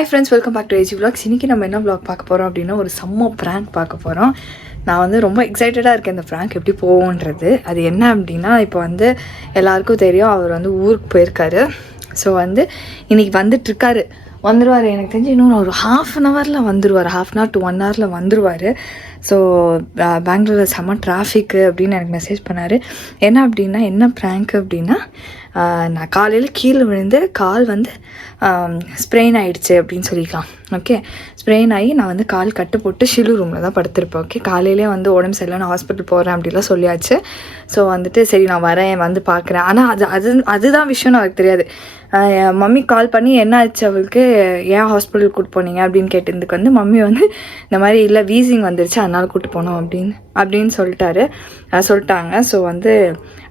Hi friends, welcome back to AG Vlogs. இன்னைக்கு நம்ம என்ன vlog பார்க்க போறோம் அப்படின்னா ஒரு செம்ம prank பார்க்க போறோம். நான் வந்து ரொம்ப எக்ஸைட்டடா இருக்கேன் இந்த prank எப்படி போகும்ன்றது. அது என்ன அப்படின்னா இப்போ வந்து எல்லாருக்கும் தெரியும் அவர் வந்து ஊருக்கு போயிருக்காரு. ஸோ வந்து இன்னைக்கு வந்துட்டு இருக்காரு. வந்துருவார், எனக்கு தெரிஞ்சு இன்னும் ஒரு half an hourல வந்துருவார், half an hour to 1 hourல வந்துருவார். ஸோ பெங்களூரில் செம்ம டிராஃபிக்கு அப்படின்னு எனக்கு மெசேஜ் பண்ணார். என்ன அப்படின்னா என்ன ப்ராங்க் அப்படின்னா நான் காலையில் கீழே விழுந்து கால் வந்து ஸ்ப்ரெயின் ஆகிடுச்சு அப்படின்னு சொல்லிக்கலாம். ஓகே, ஸ்ப்ரெயின் ஆகி நான் வந்து கால் கட்டு போட்டு ஷிலு ரூமில் தான் படுத்திருப்பேன். ஓகே, காலையிலே வந்து உடம்பு சரியில்லை, நான் ஹாஸ்பிட்டல் போகிறேன் அப்படிலாம் சொல்லியாச்சு. ஸோ வந்துட்டு சரி நான் வரேன் வந்து பார்க்குறேன். ஆனால் அதுதான் விஷயம்னு அவருக்கு தெரியாது. என் மம்மி கால் பண்ணி என்ன ஆச்சு அவளுக்கு, ஏன் ஹாஸ்பிட்டல் கூப்பிட்டு போனீங்க அப்படின்னு கேட்டதுக்கு வந்து மம்மி வந்து இந்த மாதிரி இல்லை வீசிங் வந்துருச்சு அதனால் கூப்பிட்டு போனோம் அப்படின்னு சொல்லிட்டாங்க. ஸோ வந்து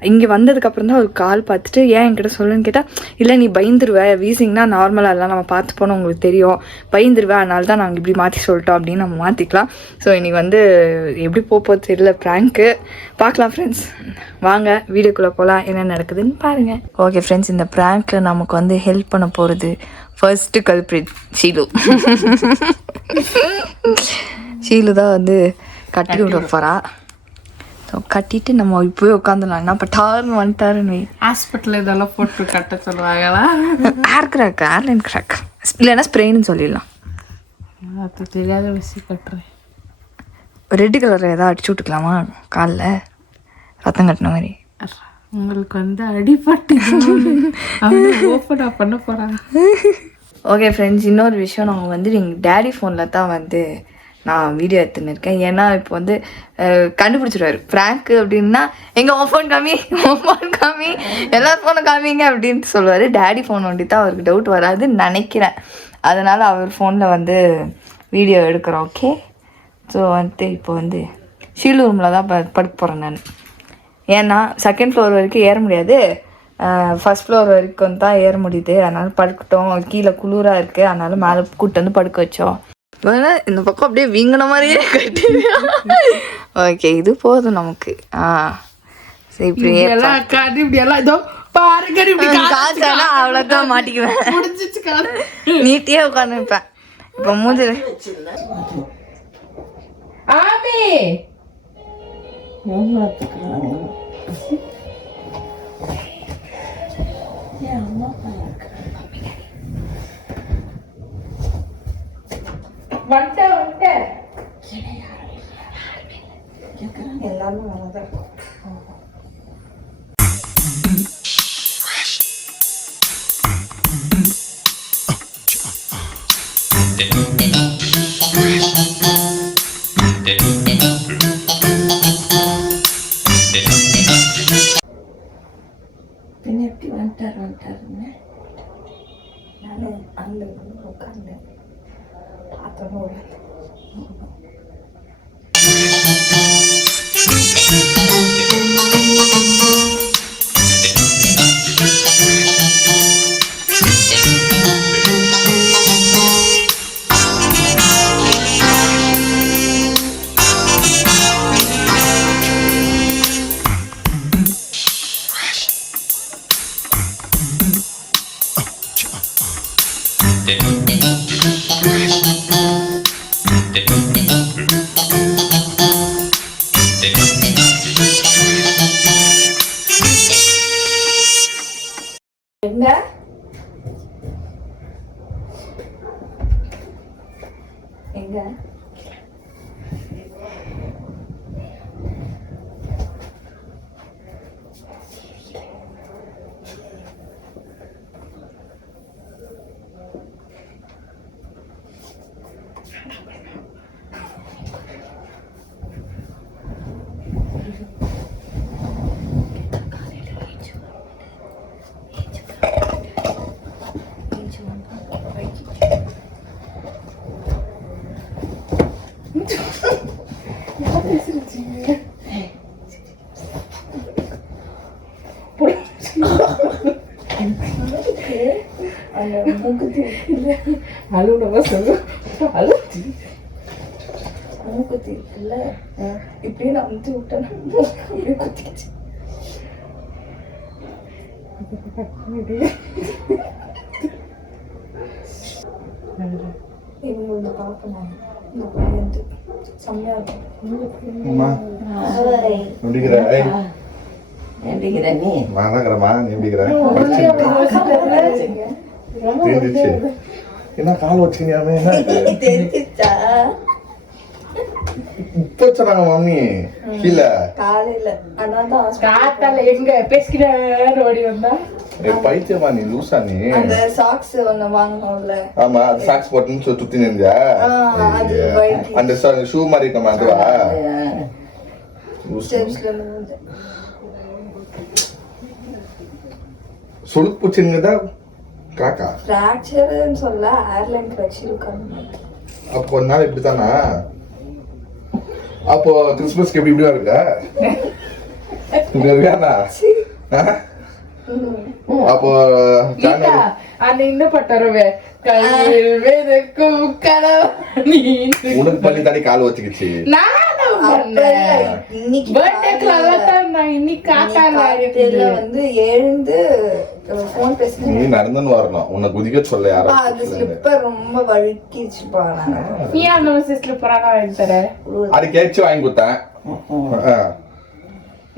இங்கே வந்ததுக்கப்புறம் தான் அவர் கால் பார்த்துட்டு ஏன் என்கிட்ட சொல்லுன்னு கேட்டால், இல்லை நீ பயந்துருவேன், வீசிங்னா நார்மலாக இல்லை, நம்ம பார்த்து போனோம் உங்களுக்கு தெரியும், பயந்துருவேன், அதனால தான் நாங்கள் இப்படி மாற்றி சொல்லிட்டோம் அப்படின்னு நம்ம மாற்றிக்கலாம். ஸோ இன்றைக்கி வந்து எப்படி போகுது தெரியல ப்ராங்க்கு, பார்க்கலாம் ஃப்ரெண்ட்ஸ். வாங்க வீடியோக்குள்ளே போகலாம், என்ன நடக்குதுன்னு பாருங்கள். ஓகே ஃப்ரெண்ட்ஸ், இந்த ப்ராங்க்கில் நமக்கு வந்து ஹெல்ப் பண்ண போகிறது ஃபர்ஸ்ட்டு கல்ப்ரிட் ஷீலு. ஷீலு தான் வந்து கட்டி விட போகிறா. ஸோ கட்டிட்டு நம்ம போய் உட்காந்துலாம். என்ன பட்டாருன்னு வந்துட்டாருன்னு ஹாஸ்பிட்டலில் இதெல்லாம் போட்டு கட்ட சொல்லுவாங்களா? ஏர்லைன் கிராக் இல்லைன்னா ஸ்ப்ரெயின்னு சொல்லிடலாம். அது தெரியாத விஷயம் கட்டுறேன். ரெட் கலர் ஏதாவது அடிச்சு விட்டுக்கலாமா காலில், ரத்தம் கட்டின மாதிரி? உங்களுக்கு வந்து அடிப்பட்டு ஓப்பனா பண்ண போகிறாங்க. ஓகே ஃப்ரெண்ட்ஸ், இன்னொரு விஷயம், நாங்கள் வந்து எங்கள் டேடி ஃபோனில் தான் வந்து நான் வீடியோ எடுத்துன்னு இருக்கேன். ஏன்னா இப்போ வந்து கண்டுபிடிச்சிடுவார் ப்ராங்க் அப்படின்னா, எங்கள் உன் ஃபோன் காமி எல்லா ஃபோனும் காமிங்க அப்படின்ட்டு சொல்லுவார். டேடி ஃபோன் ஒண்டி தான் அவருக்கு டவுட் வராதுன்னு நினைக்கிறேன். அதனால் அவர் ஃபோனில் வந்து வீடியோ எடுக்கிறோம். ஓகே, ஸோ வந்துட்டு இப்போ வந்து ஷீலு ரூமில் தான் படுக்க போகிறேன் நான். ஏன்னா செகண்ட் ஃப்ளோர் வரைக்கும் ஏற முடியாது, ஃபஸ்ட் ஃப்ளோர் வரைக்கும் தான் ஏற முடியுது. அதனால் படுக்கட்டும், கீழே குளிராக இருக்குது, அதனால் மேலே கூப்பிட்டு வந்து படுக்க வச்சோம். இந்த பக்கம் அப்படியே வீங்கின மாதிரியே கட்டி. ஓகே, இது போதும் நமக்கு. சரி, இப்படி இப்படியெல்லாம் இதோ பாருங்க, காய்ச்சானா அவ்வளோதான் மாட்டிக்குவேன். நீட்டியே உட்காந்துருப்பேன். இப்போ மூஞ்சில் எல்லாரும் வரதான். பின்ன எப்படி வந்துட்டாருன்னு நானும் அந்த உட்காந்து பார்த்தோம். என்ன எங்க மூக்குத்தி இருக்குல்ல, இப்படியே நான் வந்து விட்டேன்னா அப்படியே குத்திக்கிச்சு. இவங்கள பார்ப்பேன் நான். இந்த பையன் செம்மையா இருக்கும். அம்மா எப்படிங்கிற எப்படிங்கிற நீ மாதாங்கிறமா நீ எப்படிங்கிற தெரிஞ்சிச்சு என்ன கால் வச்சுக்கியாமே என்ன இது? தெரிஞ்சிச்சா இப்ப சொன்னாங்க மம்மி கீழே காலையில அதான் காத்தால எங்க பேசிக்கிறேன் ஓடி வந்தா பைத்தியமா நீ லூசா நீ அந்த சாக்ஸ் ஒண்ணு வாங்கணும்ல. ஆமா அது சாக்ஸ் போட்டுன்னு சொல்லி சுத்தி நின்றியா அது white. அந்த ஷூ மாதிரி இருக்கமா அதுவா லூசு. ஸ்டெப்ஸ்ல இருந்து சுளுக்கு பூச்சிங்கதா காக்கா ஃப்ராக்சர்னு சொல்ல ஏர்லைன் ஃப்ராக்சர் இருக்காங்க. அப்போ ஒரு நாள் இப்படித்தானா அப்போ கிறிஸ்மஸ்க்கு எப்படி இப்படியா இருக்கா இங்க இருக்கானா அப்போ கீதா அந்த இந்த பட்டறவே கையில் வெதக்கும் கலவணி உனக்கு பண்ணி தாடி கால் வச்சுக்கிச்சு நானும் பண்ணேன் இன்னைக்கு பர்த்டேக்கு அதான் நான் இன்னைக்கு காக்கால காலையில வந்து எழுந்து ஃபோன் நீ பேசினேன். நடந்துன்னு வரணும் உன்னை குதிக்க சொல்ல அது யாரும் ஸ்லிப்பர் ரொம்ப வழுக்கிச்சுப்பா. நீ அந்த சிஸ்ல புறானா வாங்கி தர அது கேச்சு வாங்கி கொடுத்தேன்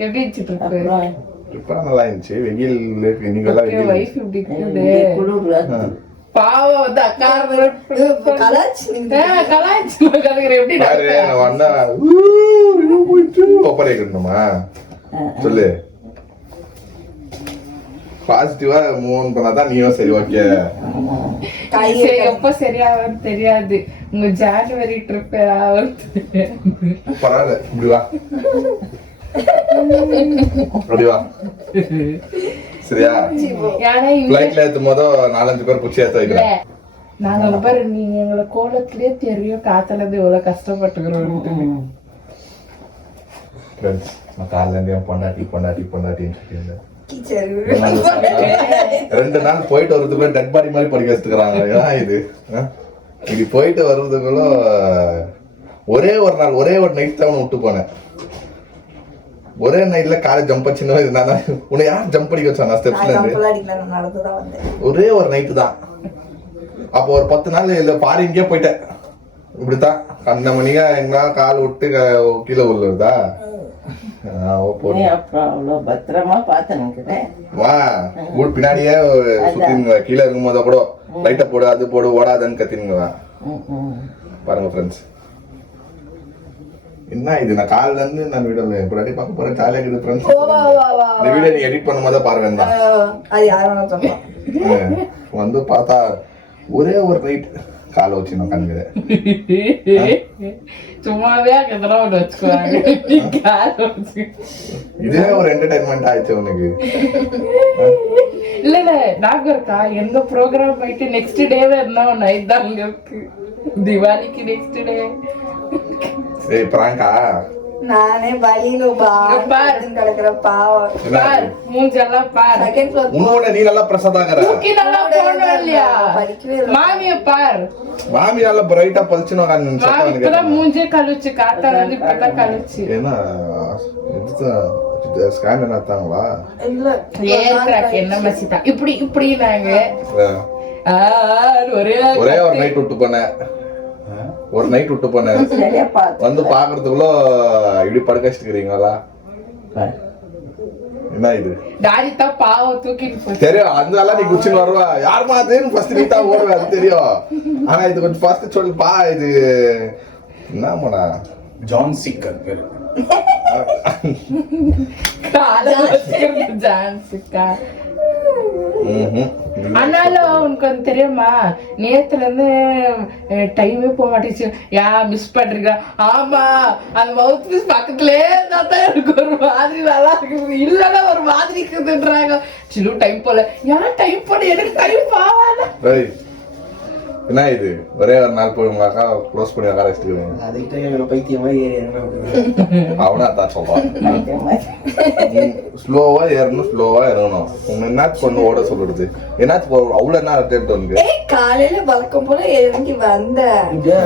எப்படி வச்சிட்டு இருக்கு இப்ப நல்லா இருந்துச்சு வெயில் நீங்க எல்லாம் வெயில் வைஃப் இப்படி இருக்குது குளிர்ல பாவம் வந்து அக்கா கலாச்சு கலாய்ச்சி கலகிற எப்படி பாரு நான் வந்தா ஒப்பரை கட்டணுமா சொல்லு பாசிட்டிவா மூவ் பண்ணாதான் நீயும் சரி ஓகே சரி எப்ப சரியாகும் தெரியாது உங்க ஜான்வரி ட்ரிப் ஆகுது பரவாயில்ல இப்படி வா அப்படி வா சரியா ஏன்னா பிளைட்ல ஏத்தும் போதோ 4-5 பேர் குச்சி ஏத்த வைக்கிறேன் நாங்க பாரு நீங்க எங்களை கோலத்திலேயே தெரியும் காத்துல இருந்து எவ்வளவு கஷ்டப்பட்டுக்கிறோம் ஃப்ரெண்ட்ஸ் நான் காலைல இருந்து என் பொண்டாட்டி பொண்டாட்டி பொண்டாட்டின்னு இருந்தேன் 2 நாள் போயிட்டு வர்றதுக்குள்ள டெட் பாடி மாதிரி படிக்க வச்சுக்கிறாங்க ஏன் இது இப்படி போயிட்டு வர்றதுக்குள்ள ஒரே ஒரு நாள் ஒரே ஒரு நைட் தான் விட்டு போனேன் ஒரே நைட்ல காலேஜ் ஜம்ப் சின்ன உன்னை யார் ஜம்ப் படிக்க வச்சானா ஸ்டெப்ஸ்ல இருந்து நடந்துதான் வந்தேன். ஒரே ஒரு நைட்டு தான் அப்போ ஒரு 10 நாள் இல்ல பாரிங்கே போயிட்டேன் இப்படித்தான் 12 மணிக்கா எங்கன்னா கால் விட்டு கீழே விழுதா நீ அப்புறம் அவ்வளோ பத்திரமா பார்த்துனுக்கிறேன் வா வீட்டு பின்னாடியே சுத்தினுங்க கீழே இருக்கும் போத கூட லைட்டை போடு அது போடு ஓடாதன்னு கத்தினுங்க பாருங்க ஃப்ரெண்ட்ஸ் என்ன இது நான் காலைல இருந்து நான் வீடியோ இப்படி பார்க்க போறேன் ஜாலியா இருக்குது ஃப்ரெண்ட்ஸ் இந்த வீடியோ நீ எடிட் பண்ணும் போது பாருங்க தான் அது யாரும் சொல்லலாம். வந்து பார்த்தா ஒரே ஒரு நைட் காலை வச்சு நான் கண்ணுறேன் சும்மாவே அதெல்லாம் ஒன்று வச்சுக்குவாங்க இதே ஒரு என்டர்டைன்மெண்ட் ஆயிடுச்சு உனக்கு இல்ல இல்ல நாங்க இருக்கா எந்த ப்ரோக்ராம் போயிட்டு நெக்ஸ்ட் டேவே இருந்தா நைட் தான் அங்க இருக்கு திவாலிக்கு நெக்ஸ்ட் டே ஏய் பிராங்கா நானே வழியில கிடக்குற பாவம். பார் மூஞ்செல்லாம் பார் செகண்ட் ஃப்ளோர் உன்னோட நீ நல்லா பிரசாதாங்கற தூக்கி நல்லா போடணும் இல்லையா படிக்கவே இல்லை. மாமிய பார் மாமி நல்லா பிரைட்டா பளிச்சுன்னு உட்காந்து மாமி இப்பதான் மூஞ்சே கழிச்சு காத்தால இருந்து இப்பதான் கழிச்சு ஏன்னா ஸ்கேன் என்ன தாங்களா இல்ல ஏற்கிறாக்கு என்ன மசிதா இப்படி இப்படி நாங்க ஒரே ஒரே ஒரு நைட் விட்டு போனேன் ஒரு நைட் விட்டு போனேன் சரியா பார்த்து வந்து பாக்குறதுக்குள்ள இப்படி படுக்க வச்சுக்கிறீங்களா என்ன இது டாடி தான் பாவம் தூக்கிட்டு போச்சு தெரியும் அந்த எல்லாம் நீ குச்சின்னு வருவா யாருமா அதுன்னு ஃபர்ஸ்ட் நீ தான் ஓடுவேன் அது தெரியும் ஆனா இது கொஞ்சம் ஃபர்ஸ்ட் சொல்லுப்பா இது என்னமாடா ஜான் சிக்கர் பேரு ஜான்சிக்கா ஆனாலும் உனக்கு வந்து தெரியுமா நேத்துல இருந்து டைமே போக மாட்டேச்சு மிஸ் பண்றீங்க ஆமா அந்த மவுத் பீஸ் பக்கத்துலயே இருந்தா தான் எனக்கு ஒரு மாதிரி நல்லா இருக்குது இல்லன்னா ஒரு மாதிரி இருக்குதுன்றாங்க சின்ன டைம் போல ஏன் டைம் போல எனக்கு டைம் போவாத என்ன இது ஒரே ஒரு நாள் போய் உங்க அக்கா க்ளோஸ் பண்ணி உட்கார வச்சுக்கிறீங்க அதுக்கிட்ட பைத்தியமா அவனா தான் சொல்றான் ஸ்லோவா ஏறணும் ஸ்லோவா இறங்கணும் உங்க என்னாச்சு கொண்டு ஓட சொல்றது என்னாச்சு அவ்வளவு என்ன அர்த்தம் உனக்கு காலையில வழக்கம் போல இறங்கி வந்த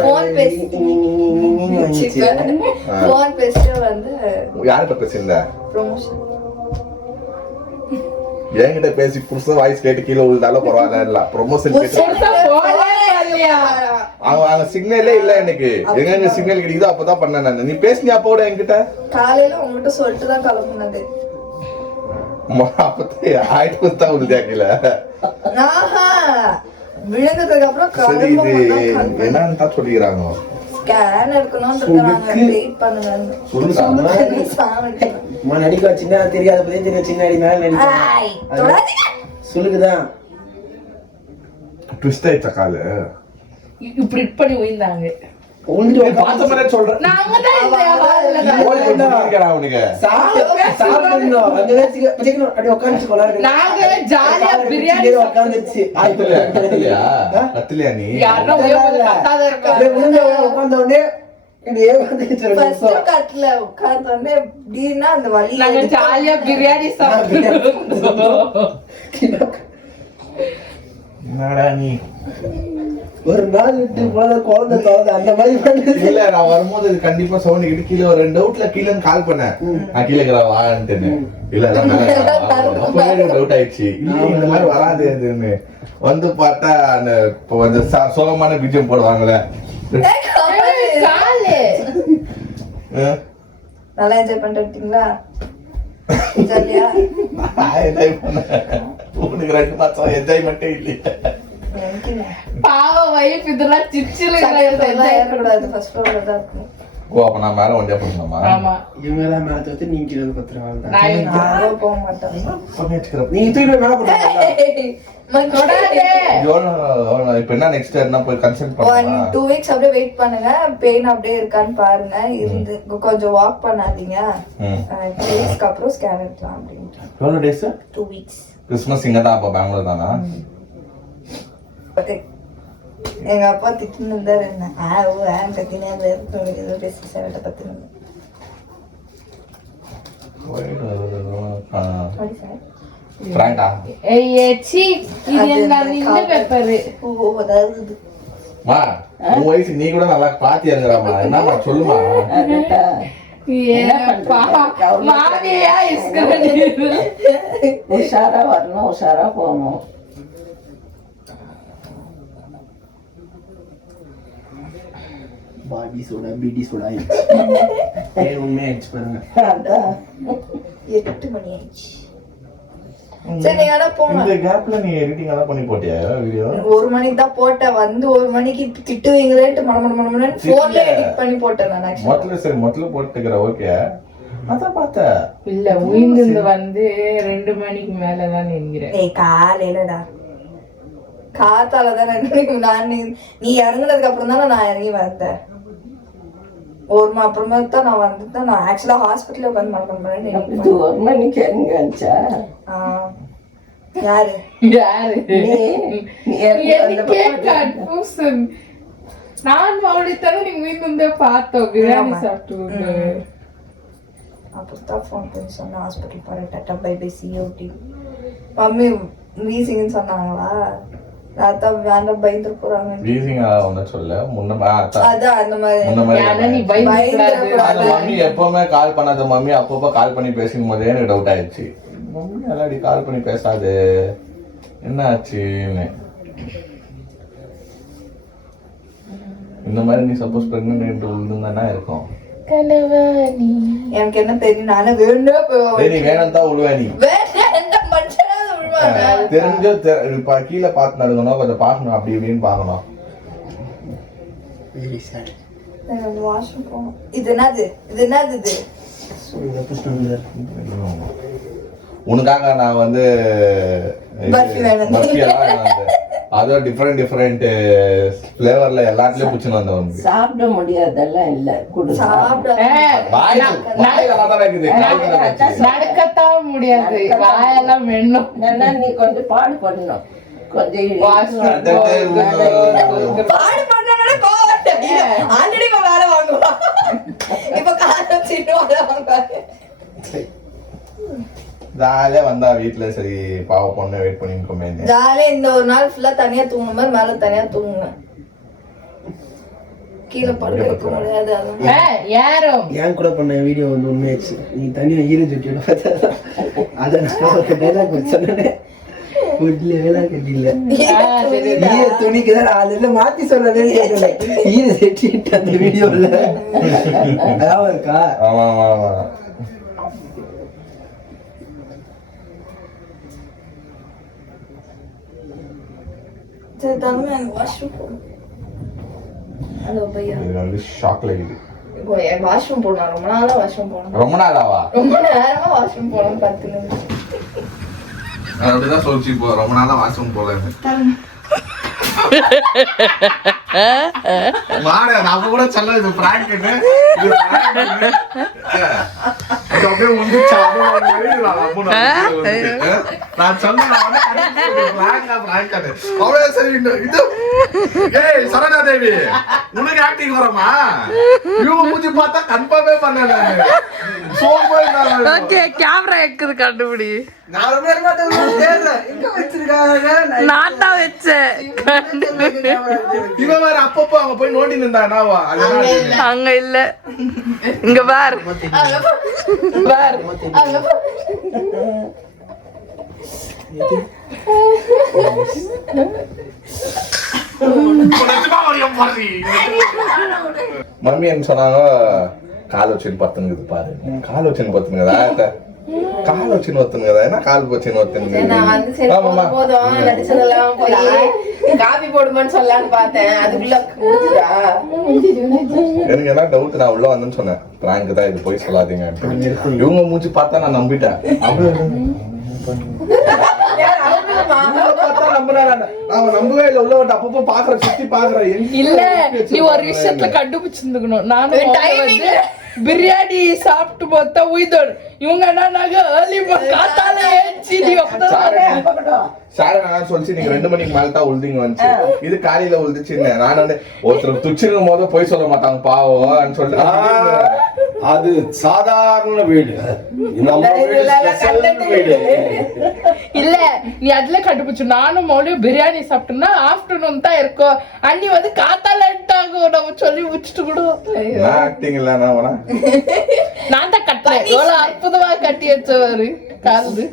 போன் பேசிட்டு வந்து யார்கிட்ட பேசியிருந்த ப்ரொமோஷன் என்கிட்ட பேசி புதுசா வாய்ஸ் கேட்டு கீழே விழுந்தாலும் பரவாயில்ல இல்ல ப்ரொமோஷன் கேட்டு இல்லையா? அவங்க சிக்னலே இல்ல எனக்கு. எங்க சிக்னல் கிடைக்குதோ அப்பதான் பண்ணேன் நான். நீ பேசினியா அப்ப கூட என்கிட்ட? காலையில உங்ககிட்ட சொல்லிட்டு தான் கிளம்புனது. அப்பதான் ஆயிட்டு கொடுத்தா உறுதியாக்கல. ஆஹா விழுந்ததுக்கு அப்புறம் சரி இது என்னன்னு தான் சொல்லிக்கிறாங்க. ஸ்கேன் எடுக்கணும்னு இருக்காங்க. வெயிட் பண்ணுங்க. சொல்லுடா. அம்மா நடிக்க சின்ன தெரியாத பத்தி தெரியும். சின்ன அடினால நடிக்க சொல்லுக்குதான். ட்விஸ்ட் ஆயிடுச்சா காலு? இப்படி பண்ணி விழுந்தாங்க. பார்த்த மாதிரி சொல்றேன். நாங்க தான் இந்த அவனுக்கு நாங்க ஜாலியா பிரியாணி கத்துலையா நீ? யாருன்னா கத்தாத இருக்காங்க. உட்கார்ந்த உடனே கட்டுல உட்கார்ந்து வந்து எப்படின்னா அந்த வழி நாங்க ஜாலியா பிரியாணி சாப்பிடுறோம். என்னடா நீ ஒரு நாள் விட்டு போன குழந்தை தோணுது அந்த மாதிரி இல்ல. நான் வரும்போது கண்டிப்பா சவுண்ட் கிட்ட கீழே ஒரு 2 டவுட்ல கீழே கால் பண்ணேன். நான் கீழே வான்ட்டு இல்ல டவுட் ஆயிடுச்சு. இந்த மாதிரி வராது அதுன்னு வந்து பார்த்தா அந்த இப்போ வந்து சோகமான பிஜிஎம் போடுவாங்கல்ல. காலு நல்லா என்ஜாய் பண்ணிட்டீங்களா? ஜாலியா என்ஜாய் பண்ண உனக்கு 2 மாசம் என்ஜாய்மெண்ட்டே இல்லையா? பாவ வைஃப் இதெல்லாம் சிச்சில ஏறக்கூடாது. ஃபர்ஸ்ட் ஃப்ளோர்ல தான் இருக்கணும். ஓ அப்ப நான் மேல ஒண்டியா பண்ணணுமா? ஆமா இவங்க எல்லாம் மேல தவிர்த்து நீங்க கீழே பத்திரம் யாரும் போக மாட்டாங்க. நீங்க தூக்கி மேல போடுங்க. இப்ப என்ன நெக்ஸ்ட் என்ன போய் கன்சல்ட் பண்ணுவா? 2 வீக்ஸ் அப்படியே வெயிட் பண்ணுங்க. பெயின் அப்படியே இருக்கான்னு பாருங்க. இருந்து கொஞ்சம் வாக் பண்ணாதீங்க. 2 வீக்ஸ்க்கு அப்புறம் ஸ்கேன் எடுக்கலாம் அப்படின்ட்டு. எவ்வளவு டேஸ்? 2 வீக்ஸ். கிறிஸ்மஸ் இங்க தான். அப்ப பெங்களூர் தானா? எங்க அப்பா திட்டுன்னு இருந்தாரு. என்ன கத்தினே ஏதோ பேசி சேவட்ட பத்து பிராங்கா? இது என்ன இந்த பேப்பர் அதாவது மா உன் வயசு நீ கூட நல்லா பாத்தி இறங்குறாமா. என்னமா சொல்லுமா? மாமியா உஷாரா வரணும், உஷாரா போகணும். பாடி சோடா பிடி சோடா உண்மையாயிடுச்சு பாருங்க. 8 மணி ஆயிடுச்சு. சரி நீங்க ஆனா போங்க. இந்த கேப்ல நீ எடிட்டிங் எல்லாம் பண்ணி போட்டியா வீடியோ? 1 மணிக்கு தான் போட்டேன். வந்து 1 மணிக்கு திட்டுவீங்களேன்ட்டு மணமணமணமணு போன்ல எடிட் பண்ணி போட்டேன் நான். ஆக்சுவலா மொத்தல சரி மொத்தல போட்டுக்கற ஓகே. அதான் பார்த்தா இல்ல உயிந்து வந்து 2 மணிக்கு மேல தான் நினைக்கிறேன். ஏய் காலையிலடா காத்தால தானே நான் நீ இறங்குனதுக்கு அப்புறம் தானே நான் இறங்கி வந்தேன். அப்புறமா தான் நான் வந்துட்டேன். நான் ஆக்சுவலா ஹாஸ்பிட்டல்ல உட்காந்து மணமணமணு. 1 மணிக்கு எங்க வந்துச்சா? யாரு யாரு நான் மௌலித்தானே நீங்க வீட்டு பார்த்தோம் பிரியாணி சாப்பிட்டு. அப்பதான் ஃபோன் பண்ணி சொன்னேன் ஹாஸ்பிட்டல் போறேன். டாட்டா பை பை சிஓடி. மம்மி வீசிங்கன்னு சொன்னாங்களா? அதான் வேண்டாம் பயந்துரு போறாங்க. வீசிங்கா ஒண்ணு சொல்ல முன்ன அதான் அந்த மாதிரி நீ பயந்துடாத. மம்மி எப்பவுமே கால் பண்ணாத மம்மி அப்பப்போ கால் பண்ணி பேசும் போதே எனக்கு டவுட் ஆயிடுச்சு. மம்மி எல்லாடி கால் பண்ணி பேசாது என்ன ஆச்சுன்னு. இந்த மாதிரி நீ சப்போஸ் பிரெக்னன்ட் விழுந்துன்னா இருக்கும். எனக்கு என்ன தெரியும். நானே வேணும் நீ வேணும் தான் விழுவ. நீ தெரிஞ்சோ கீழே பார்த்து நடக்கணும். கொஞ்சம் பார்க்கணும் அப்படி இப்படின்னு பார்க்கணும். வாஷ்ரூம் போகணும். இது என்னது இது உனக்காக நான் வந்து அதுவும் டிஃப்ரெண்ட் ஃபிளேவர்ல எல்லாத்துலயும் பிடிச்சுன்னு வந்தேன். சாப்பிட முடியாதெல்லாம் இல்ல. நடக்கத்தான் முடியாது. வாயெல்லாம் வேணும். நீ கொஞ்சம் பாடு பண்ணணும். கொஞ்சம் பாடு பண்ணா ஆல்ரெடி வேலை வாங்குவா. இப்ப காலம் சீட்டும் வேலை வாங்குவாங்க. ஜாலியா வந்தா வீட்டுல சரி பாவ பொண்ணு வெயிட் பண்ணிருக்கோமே. ஜாலியா இந்த ஒரு நாள் ஃபுல்லா தனியா தூங்குன மாதிரி மேல தனியா தூங்குங்க. கீழே படுக்க வைக்க முடியாது. யாரும் ஏன் கூட பண்ண வீடியோ வந்து உண்மையாச்சு. நீ தனியா ஈரஞ்சொட்டியோட பார்த்தா அதை நான் டைலாக் சொன்னேன். வீட்டுல வேலை கட்டில ஈர துணிக்குதான் அதுல மாத்தி சொல்லவே ஈர செட்டிட்டு அந்த வீடியோல அதான் இருக்கா. ஆமா ஆமா ஆமா. சரி தம்பி எனக்கு வாஷ்ரூம் போகணும். ஹலோ பையா, இது வந்து ஷாக்ல இது. வாஷ்ரூம் போகணும். ரொம்ப நாளா வாஷ்ரூம் போகணும். ரொம்ப நாளாவா? ரொம்ப நேரமா வாஷ்ரூம் போகணும். 10 நிமிஷம். அப்படிதான் சொல்லிச்சு இப்போ ரொம்ப நாளா வாஷ்ரூம் போலன்னு. மாட நம்ம கூட சொல்ல இது பிராங்க்னு. இது பிராங்க்னு. அது அப்படியே உந்துச்சா நான் சொன்னேன் அவ்வளோ சரி. இது ஏய் சரணா தேவி உனக்கு ஆக்டிங் வரமா? இவங்க மூஞ்சி பார்த்தா கன்ஃபார்மே பண்ணல. ஓகே கேமரா எக்குது கண்டுபிடி. நான் ரொம்ப நேரமா தேடுறேன் எங்க வச்சிருக்காங்க. நான் தான் வச்சேன். இவன் வேற அப்பப்போ அங்க போய் நோண்டி நின்றானாவா? அங்க இல்ல, இங்க பார் பார். மம்மி என்ன சொன்னாங்க, கால் வச்சுன்னு பத்துனுக்குது பாரு. கால் வச்சுன்னு பத்துனுங்கதா? கால் வச்சுன்னு ஒத்துனுங்கதா? என்ன கால் வச்சுன்னு ஒத்துனுங்க? காபி போடுமான்னு சொல்லலான்னு பார்த்தேன். அதுக்குள்ள எனக்கு என்ன டவுட், நான் உள்ள வந்தேன்னு சொன்னேன் பிராங்க் தான் இது, போய் சொல்லாதீங்க. இவங்க மூஞ்சி பார்த்தா நான் நம்பிட்டேன். நம்பவே இல்ல. உள்ள வந்து அப்பப்போ பாக்குற சுத்தி பாக்குறேன். இல்ல நீ ஒரு விஷயத்துல கண்டுபிடிச்சிருந்துக்கணும். நானும் பிரியாணி சாப்பிட்டு பார்த்தா உயிதோடு இவங்க என்னன்னாங்க காத்தால ஏஞ்சி நீ சார் சொல்லிச்சு நீங்க 2 மணிக்கு மேல தான் உழுதிங்க வந்துச்சு. இது காலையில உழுதுச்சுன்னு நான் வந்து ஒருத்தர் துச்சிருக்கும் போது போய் சொல்ல மாட்டாங்க பாவம் சொல்லிட்டு. அது சாதாரண வீடு, வீடு இல்ல நீ அதுல கண்டுபிடிச்சு. நானும் மௌலியும் பிரியாணி சாப்பிட்டோம்னா ஆஃப்டர்நூன் தான் இருக்கும். அண்ணி வந்து காத்தாலட்டாங்க நம்ம சொல்லி முடிச்சுட்டு கூட. ஆக்டிங் இல்ல நான் தான் கட்டல. எவ்வளவு அற்புதமா கட்டி வச்சவாரு காலு.